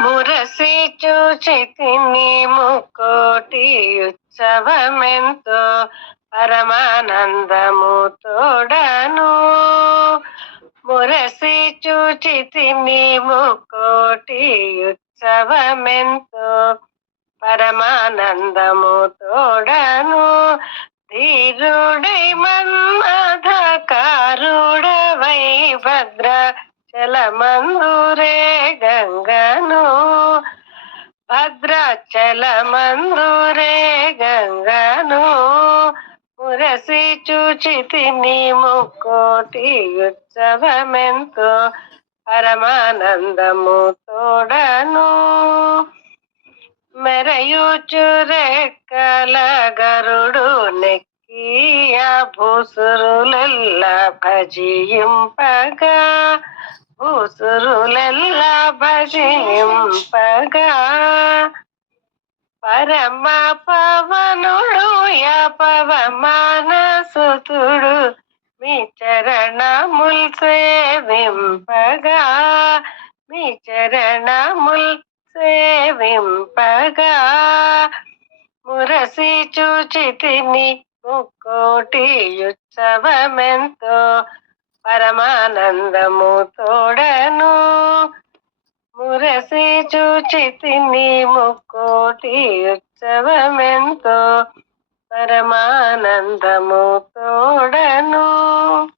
మురసి చూచితిని ముక్కోటి ఉత్సవమెంతో పరమానందము తోడను. మురసి చూచితిని ముక్కోటి ఉత్సవమెంతో పరమానందము తోడను. ధీరుడై మన్మథకారుడవై భద్ర చలమందురే గంగను. భద్రాచలమందురే గంగను. మురసి చూచితిని ముక్కోటి ఉత్సవమెంతో పరమానందము తోడను. మెరయుచు రెక్కల గరుడు నెక్కియ భూసురులెల్ల భజింపగా. భూసురులెల్ల భజింపగా. పరమ పవనుడు పవమానసుతుడు మీ చరణముల్ సేవింపగా. మీ చరణముల్ సేవింపగా. మురసి చూచితిని ముక్కోటి ఉత్సవమెంతో పరమానందము తోడను. మురసి చూచితిని ముక్కోటి ఉత్సవమెంతో పరమానందము తోడను.